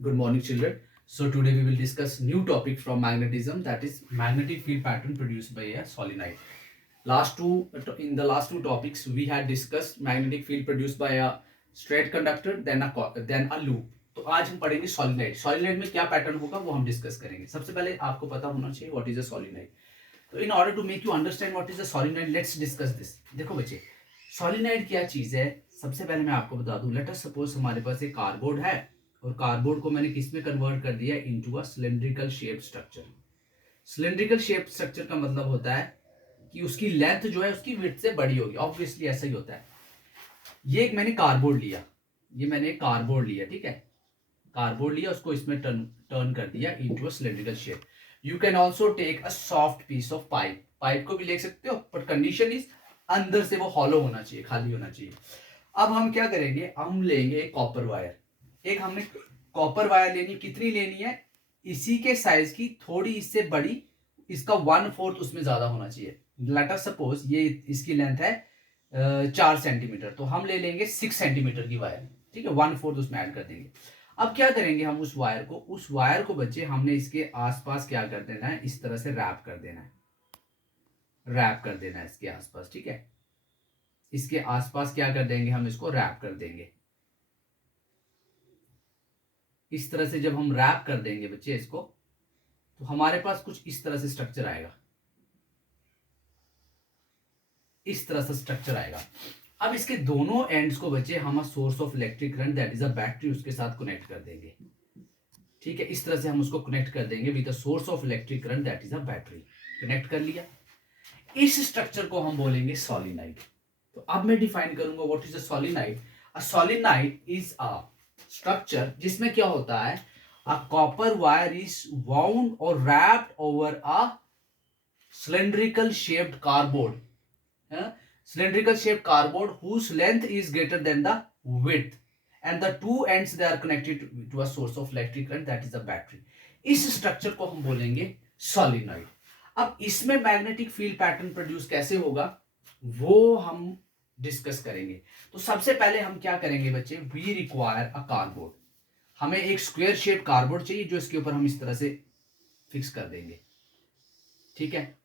Good morning, children. So today we will discuss new topic from magnetism, that is magnetic field pattern produced by a solenoid. In the last two topics we had discussed magnetic field produced by a straight conductor, then a loop. तो आज हम पढ़ेंगे solenoid. Solenoid में क्या pattern होगा वो हम discuss करेंगे. सबसे पहले आपको पता होना चाहिए व्हाट इज अ सॉलिनॉइड. तो in order to make you understand what is a solenoid, let's discuss this. देखो बच्चे, सॉलिनॉइड क्या चीज है. सबसे पहले मैं आपको बता दूं, लेट अस सपोज हमारे पास एक कार्डबोर्ड है और कार्डबोर्ड को मैंने किस में कन्वर्ट कर दिया, into a cylindrical shape structure. Cylindrical shape structure का मतलब होता है कि उसकी लेंथ जो है उसकी विड्थ से बड़ी होगी. ऑब्वियसली ऐसा ही होता है. ये एक मैंने कार्डबोर्ड लिया, ठीक है. कार्डबोर्ड लिया, उसको इसमें टर्न कर दिया into a cylindrical shape. You can also take a soft piece of pipe. Pipe को भी ले सकते हो, बट कंडीशन इज अंदर से वो हॉलो होना चाहिए, खाली होना चाहिए. अब हम क्या करेंगे, हम लेंगे एक कॉपर वायर. एक हमने कॉपर वायर लेनी, कितनी लेनी है, इसी के साइज की, थोड़ी इससे बड़ी, इसका 1/4 उसमें ज्यादा होना चाहिए. लेट अस सपोज ये इसकी लेंथ है 4 सेंटीमीटर, तो हम ले लेंगे 6 सेंटीमीटर की वायर. ठीक है, 1/4 उसमें ऐड कर देंगे. अब क्या करेंगे, हम उस वायर को बच्चे हमने इसके आसपास क्या कर देना है, इस तरह से रैप कर देना है. इसके आसपास. ठीक है, इसके आसपास क्या कर देंगे, हम इसको रैप कर देंगे. इस तरह से जब हम रैप कर देंगे बच्चे इसको, तो हमारे पास कुछ इस तरह से स्ट्रक्चर आएगा. अब इसके दोनों एंड्स को बच्चे हम source of electric current, that is a battery, उसके साथ कनेक्ट कर देंगे. ठीक है, इस तरह से हम उसको कनेक्ट कर देंगे with the source of electric current, that is a battery. Connect कर लिया. इस स्ट्रक्चर को हम बोलेंगे सॉलिनॉइड. तो अब मैं डिफाइन करूंगा what is a solenoid. A solenoid is a structure जिसमें क्या होता है, a copper wire is wound और wrapped over a cylindrical shaped cardboard. Cylindrical shaped cardboard whose length is greater than the width, and the two ends they are connected to a source of electric current, that is a battery. इस structure को हम बोलेंगे solenoid. अब इसमें magnetic field pattern produce कैसे होगा वो हम डिस्कस करेंगे. तो सबसे पहले हम क्या करेंगे बच्चे, वी रिक्वायर अ कार्डबोर्ड. हमें एक स्क्वायर शेप कार्डबोर्ड चाहिए जो इसके ऊपर हम इस तरह से फिक्स कर देंगे. ठीक है,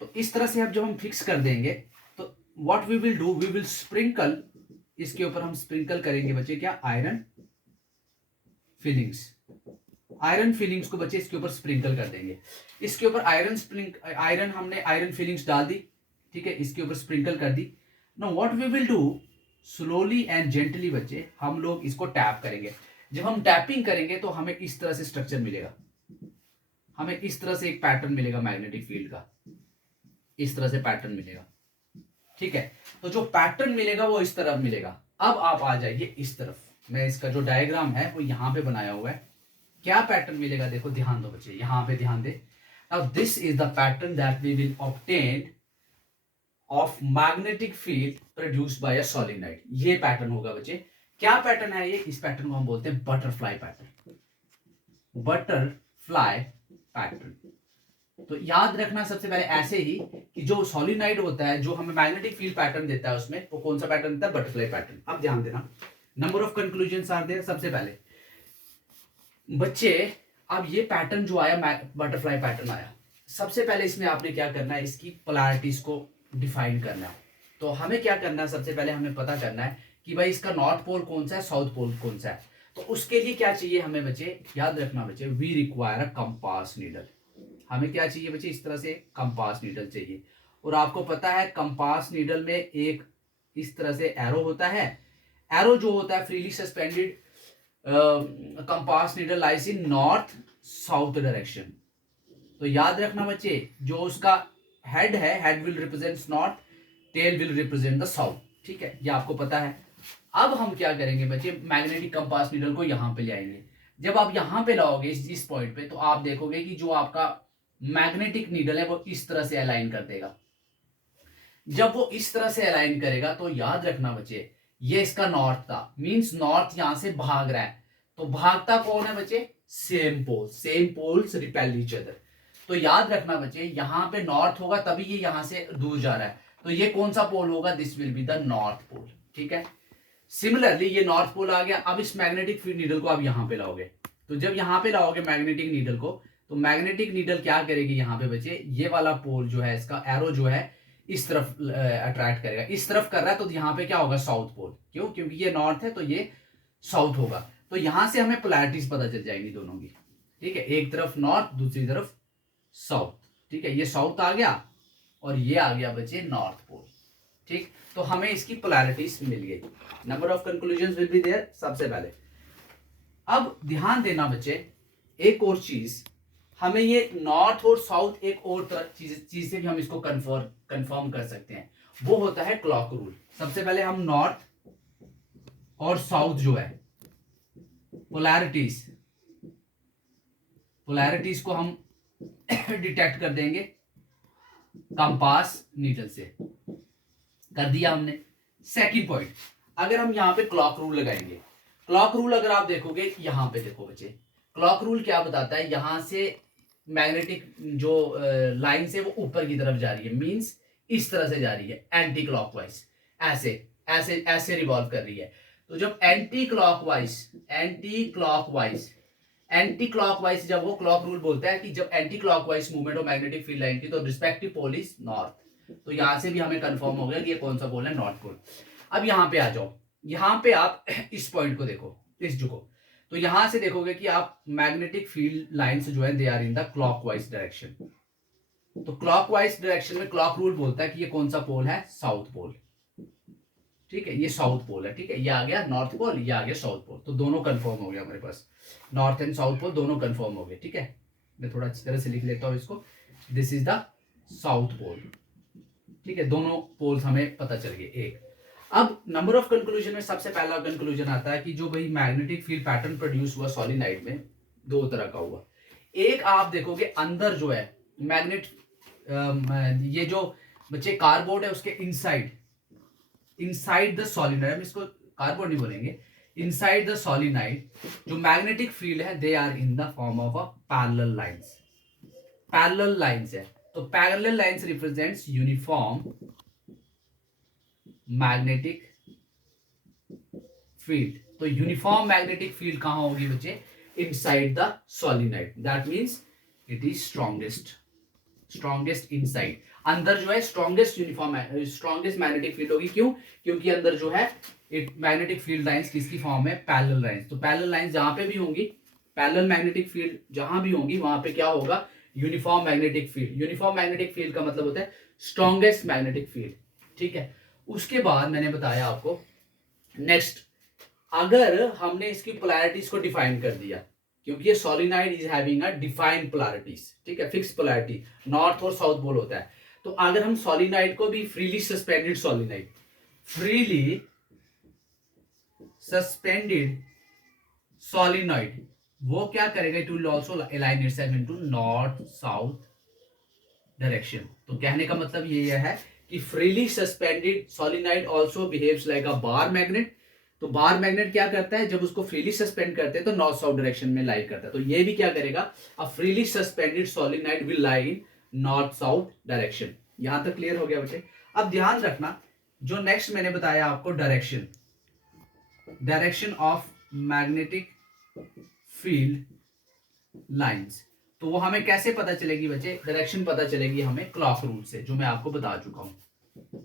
तो इस तरह से अब जब हम फिक्स कर देंगे तो what we will do, we will sprinkle. इसके ऊपर हम स्प्रिंकल करेंगे बच्चे क्या, आयरन फिलिंग्स को बच्चे इसके ऊपर स्प्रिंकल कर देंगे. इसके ऊपर हमने आयरन फिलिंग्स डाल दी. ठीक है, इसके ऊपर स्प्रिंकल कर दी. Now what we will do, slowly and gently बच्चे हम लोग इसको टैप करेंगे. जब हम टैपिंग करेंगे तो हमें इस तरह से स्ट्रक्चर मिलेगा, हमें इस तरह से एक पैटर्न मिलेगा मैग्नेटिक फील्ड का. इस तरह से पैटर्न मिलेगा. ठीक है, तो जो पैटर्न मिलेगा वो इस तरफ मिलेगा. अब आप आ जाइए इस तरफ. मैं इसका जो डायग्राम है वो यहां पे बनाया हुआ है. क्या पैटर्न मिलेगा, देखो ध्यान दो बच्चे, यहां पे ध्यान दे. Now this is the pattern that we will obtain of magnetic field produced by a solenoid. ये पैटर्न होगा बच्चे. क्या पैटर्न है ये, इस पैटर्न को हम बोलते हैं बटरफ्लाई पैटर्न. तो याद रखना सबसे पहले ऐसे ही कि जो सॉलिनॉइड होता है, जो हमें मैग्नेटिक फील्ड पैटर्न देता है, उसमें वो कौन सा पैटर्न देता है, बटरफ्लाई पैटर्न. अब ध्यान देना, number of conclusions are there. सबसे पहले बच्चे, अब ये पैटर्न जो आया, बटरफ्लाई पैटर्न आया, सबसे पहले इसमें आपने क्या करना है, इसकी पोलैरिटीज को डिफाइन करना है. तो हमें क्या करना है, सबसे पहले हमें पता करना है कि भाई इसका नॉर्थ पोल कौन सा है, साउथ पोल कौन सा है. तो उसके लिए क्या चाहिए हमें बच्चे, याद रखना बच्चे, we require a compass needle. हमें क्या चाहिए बच्चे, इस तरह से कंपास नीडल चाहिए. और आपको पता है कंपास नीडल में एक इस तरह से एरो होता है. एरो जो होता है freely suspended, compass needle lies in north south direction. तो याद रखना बच्चे, जो उसका हेड है, head will represent north, tail will represent the south. ठीक है, ये आपको पता है. अब हम क्या करेंगे बच्चे, मैग्नेटिक कंपास नीडल को यहां पे ले आएंगे. जब आप यहां पे लाओगे इस पॉइंट पे, तो आप देखोगे कि जो आपका मैग्नेटिक नीडल है वो इस तरह से अलाइन कर देगा. जब वो इस तरह से अलाइन करेगा तो याद रखना बच्चे, ये इसका नॉर्थ था, मींस नॉर्थ यहां से भाग रहा है. तो भागता कौन है बच्चे, same poles repel each other. तो याद रखना बच्चे, यहां पे नॉर्थ होगा तभी ये यहां से दूर जा रहा है. तो ये कौन सा पोल होगा, this will be the north pole. ठीक है, सिमिलरली ये नॉर्थ पोल आ गया. अब इस मैग्नेटिक फील्ड नीडल को आप यहां पे लाओगे. तो जब यहाँ पे लाओगे मैग्नेटिक नीडल को, तो मैग्नेटिक नीडल क्या करेगी यहाँ पे बच्चे, ये वाला पोल जो है इसका एरो जो है इस तरफ अट्रैक्ट करेगा, इस तरफ कर रहा है तो यहाँ पे क्या होगा, साउथ पोल। क्यों? क्योंकि ये नॉर्थ है तो ये साउथ होगा। तो यहां से हमें पोलैरिटीज पता चल जाएंगी दोनों की, ठीक है, एक तरफ नॉर्थ दूसरी तरफ साउथ, ठीक है, ये साउथ आ गया और ये आ गया बच्चे नॉर्थ पोल, ठीक। तो हमें इसकी पोलैरिटीज मिल गई, number of conclusions will be there सबसे पहले। अब ध्यान देना बच्चे, एक और चीज, हमें ये नॉर्थ और साउथ एक और चीज से भी हम इसको कंफर्म कर सकते हैं, वो होता है क्लॉक रूल। सबसे पहले हम नॉर्थ और साउथ जो है पोलैरिटीज को हम डिटेक्ट कर देंगे कंपास नीडल से, कर दिया हमने। सेकंड पॉइंट, अगर हम यहाँ पे क्लॉक रूल लगाएंगे, क्लॉक रूल अगर आप देखोगे यहाँ पे, देखो बच्चे क्लॉक रूल क्या बताता है, यहां से मैग्नेटिक जो लाइन से वो ऊपर की तरफ जा रही है, मींस इस तरह से जा रही है एंटी क्लॉकवाइज, ऐसे ऐसे ऐसे रिवॉल्व कर रही है। तो जब एंटी क्लॉकवाइज जब वो क्लॉक रूल बोलता है कि जब एंटी क्लॉकवाइज मूवमेंट हो मैग्नेटिक फील्ड लाइन की, तो रिस्पेक्टिव पोल इज नॉर्थ। तो यहां से भी हमें कंफर्म हो गया कि ये कौन सा पोल है, नॉर्थ पोल। अब यहाँ पे आ जाओ, यहाँ पे आप इस पॉइंट को देखो, इस जो को, तो यहां से देखोगे कि आप मैग्नेटिक फील्ड लाइंस जो है they are in the clockwise direction. तो क्लॉकवाइज डायरेक्शन में क्लॉक रूल बोलता है कि ये कौन सा पोल है, साउथ पोल, ठीक है, ये साउथ पोल है, ठीक है, ये आ गया नॉर्थ पोल, ये आ गया साउथ पोल। तो दोनों कंफर्म हो गया हमारे पास, नॉर्थ एंड साउथ पोल दोनों कंफर्म हो गए, ठीक है। मैं थोड़ा अच्छी तरह से लिख लेता हूं इसको, this is the south pole, ठीक है, दोनों पोल्स हमें पता चल गए। एक, अब नंबर ऑफ कंक्लूजन में सबसे पहला कंक्लूजन आता है कि जो भाई मैग्नेटिक फील्ड पैटर्न प्रोड्यूस हुआ सॉलिनॉइड में, दो तरह का हुआ। एक आप देखोगे अंदर जो है मैग्नेट, ये जो बच्चे कार्डबोर्ड है उसके इनसाइड द सॉलिनॉइड, हम इसको कार्डबोर्ड नहीं बोलेंगे, इनसाइड द सॉलिनॉइड जो मैग्नेटिक फील्ड है they are in the form of a parallel lines है। तो parallel lines represents uniform magnetic field. तो यूनिफॉर्म मैग्नेटिक फील्ड कहां होगी बच्चे, inside the solenoid, that means it is strongest inside, अंदर जो है स्ट्रॉन्गेस्ट मैग्नेटिक फील्ड होगी। क्यों? क्योंकि अंदर जो है मैग्नेटिक फील्ड लाइंस किसकी फॉर्म है, पैरेलल लाइंस। तो पैरेलल लाइंस जहां पे भी होंगी, पैरेलल मैग्नेटिक फील्ड जहां भी होंगी वहां पे क्या होगा, uniform magnetic field. Uniform magnetic field का मतलब होता है स्ट्रॉन्गेस्ट मैग्नेटिक फील्ड, ठीक है। उसके बाद मैंने बताया आपको, नेक्स्ट अगर हमने इसकी पोलैरिटीज को डिफाइन कर दिया, क्योंकि ये solenoid is having a defined polarities, ठीक है, फिक्स पोलैरिटी, नॉर्थ और साउथ पोल होता है। तो अगर हम सॉलिनॉइड को भी फ्रीली सस्पेंडेड सॉलिनॉइड वो क्या करेगा, it will also align itself into north south direction. तो कहने का मतलब ये है कि freely suspended solenoid also behaves like अ बार मैग्नेट। तो बार मैग्नेट क्या करता है, जब उसको फ्रीली सस्पेंड करते हैं तो नॉर्थ साउथ डायरेक्शन में लाई करता है। तो ये भी क्या करेगा, a freely suspended solenoid will lie in north south direction. यहां तक क्लियर हो गया बच्चे। अब ध्यान रखना, जो नेक्स्ट मैंने बताया आपको direction of magnetic field lines, तो वो हमें कैसे पता चलेगी बच्चे, डायरेक्शन पता चलेगी हमें क्लॉक रूल से, जो मैं आपको बता चुका हूं।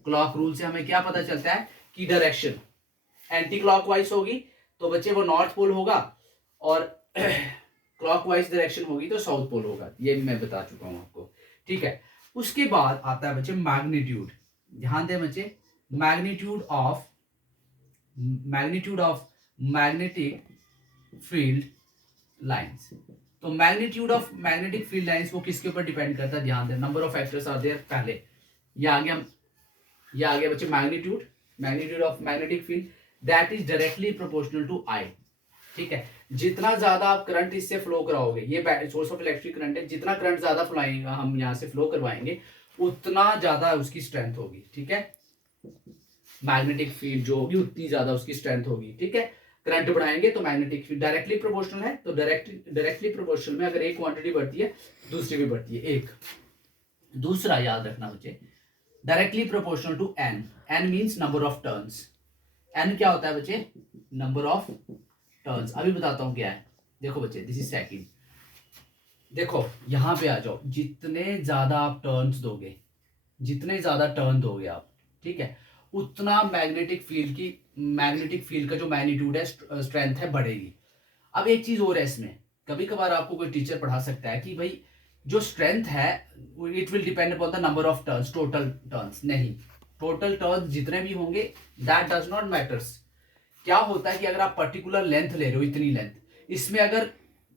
क्लॉक रूल से हमें क्या पता चलता है कि डायरेक्शन एंटी क्लॉकवाइज होगी तो बच्चे वो नॉर्थ पोल होगा, और क्लॉकवाइज डायरेक्शन होगी तो साउथ पोल होगा। ये मैं बता चुका हूं आपको, ठीक है। उसके बाद आता है बच्चे मैग्नीट्यूड। ध्यान दें बच्चे, magnitude of magnetic field lines. तो magnitude of magnetic field lines वो किसके ऊपर डिपेंड करता है, ध्यान दें, number of factors are there. पहले ये आ गया बच्चे magnitude of magnetic field that is directly proportional to I, ठीक है। जितना ज्यादा आप करंट इससे फ्लो कराओगे, ये सोर्स ऑफ इलेक्ट्रिक करंट है, जितना करंट ज्यादा फ्लोएगा हम यहाँ से फ्लो करवाएंगे उतना ज्यादा उसकी स्ट्रेंथ होगी, ठीक है। मैग्नेटिक फील्ड जो होगी उतनी ज्यादा उसकी स्ट्रेंथ होगी, ठीक है। करंट बढ़ाएंगे तो मैग्नेटिक फील्ड डायरेक्टली प्रोपोर्शनल है, तो डायरेक्टली प्रोपोर्शनल में अगर एक क्वांटिटी बढ़ती है दूसरी भी बढ़ती है। एक दूसरा याद रखना बच्चे, directly proportional to N. N means number of turns. N क्या होता है बच्चे, नंबर ऑफ टर्न्स। अभी बताता हूं क्या है। देखो बच्चे, दिस इज सेकंड। देखो यहाँ पे आ जाओ, जितने ज्यादा आप टर्न्स दोगे, जितने ज्यादा टर्न दोगे आप, ठीक है, उतना मैग्नेटिक फील्ड का जो मैग्नीट्यूड है, स्ट्रेंथ है, बढ़ेगी। अब एक चीज और है इसमें, कभी कभार आपको कोई टीचर पढ़ा सकता है कि भाई जो स्ट्रेंथ है it will depend upon the number of turns, total turns. नहीं, टोटल टर्न्स जितने भी होंगे दैट डज नॉट मैटर्स। क्या होता है कि अगर आप पर्टिकुलर लेंथ ले रहे हो, इतनी लेंथ, इसमें अगर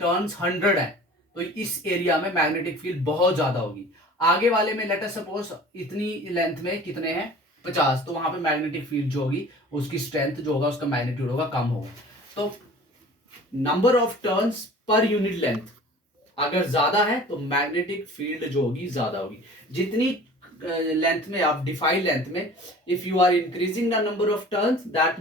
टर्न्स 100 है तो इस एरिया में मैग्नेटिक फील्ड बहुत ज्यादा होगी। आगे वाले में लेट अस सपोज इतनी लेंथ में कितने हैं, 50, तो वहां पे मैग्नेटिक फील्ड जो होगी, उसकी स्ट्रेंथ जो होगा, उसका मैग्नीट्यूड होगा, कम होगा। तो number of turns per unit length अगर ज्यादा है तो मैग्नेटिक फील्ड जो होगी ज्यादा होगी। जितनी लेंथ में आप डिफाइंड लेंथ में if you are increasing the number of turns, that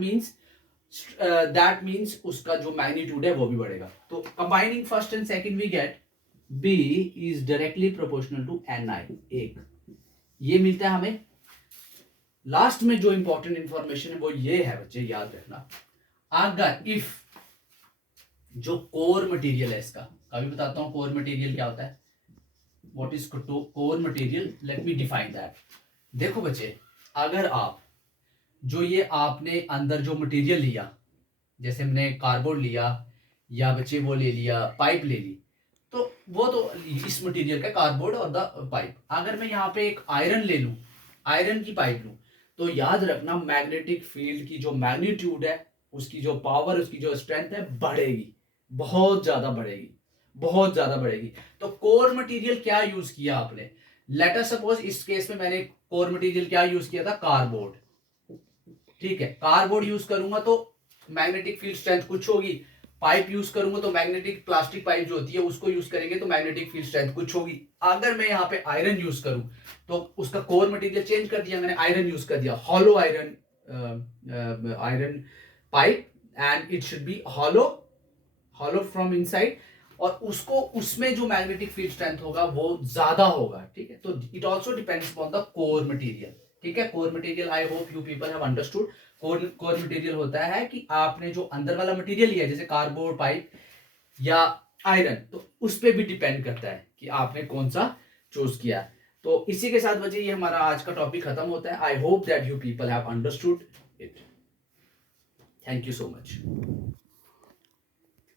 means उसका जो मैग्नीट्यूड है वो भी बढ़ेगा। तो combining first and second we get B is directly proportional to Ni। एक ये मिलता है हमें। लास्ट में जो इंपॉर्टेंट इंफॉर्मेशन है वो ये है बच्चे, याद रखना, अगर इफ जो कोर मटेरियल है इसका, अभी बताता हूं कोर मटेरियल क्या होता है। What is core material, let me define that. देखो बच्चे, अगर आप जो ये आपने अंदर जो मटेरियल लिया, जैसे हमने कार्डबोर्ड लिया या बच्चे वो ले लिया, पाइप ले ली, तो वो तो इस मटेरियल का कार्डबोर्ड और द पाइप। अगर मैं यहाँ पे एक आयरन ले लूं, आयरन की पाइप लूं, तो याद रखना मैग्नेटिक फील्ड की जो मैग्नीट्यूड है, उसकी जो पावर, उसकी जो स्ट्रेंथ है, बढ़ेगी, बहुत ज्यादा बढ़ेगी, बहुत ज्यादा बढ़ेगी। तो कोर मटेरियल क्या यूज किया आपने, लेट अस सपोज इस केस में मैंने कोर मटेरियल क्या यूज किया था, कार्डबोर्ड। ठीक है, कार्डबोर्ड यूज करूंगा तो मैग्नेटिक फील्ड स्ट्रेंथ कुछ होगी, पाइप यूज करूंगा तो मैग्नेटिक प्लास्टिक पाइप जो होती है उसको यूज करेंगे तो मैग्नेटिक फील्ड स्ट्रेंथ कुछ होगी। अगर मैं यहाँ पे आयरन यूज करूं तो उसका कोर मटेरियल चेंज कर दिया मैंने, आयरन यूज कर दिया, hollow iron, iron pipe, and it should be hollow, hollow from inside, और उसको उसमें जो मैग्नेटिक फील्ड स्ट्रेंथ होगा वो ज्यादा होगा। ठीक है, तो it also depends upon the core material. ठीक है, core material, I hope you people have understood. Core material होता है कि आपने जो अंदर वाला मटेरियल लिया, जैसे कार्डबोर्ड, पाइप या आयरन, तो उस पर भी डिपेंड करता है कि आपने कौन सा चूज किया। तो इसी के साथ बच्चे ये हमारा आज का टॉपिक खत्म होता है। I hope that you people have understood it. Thank you so much.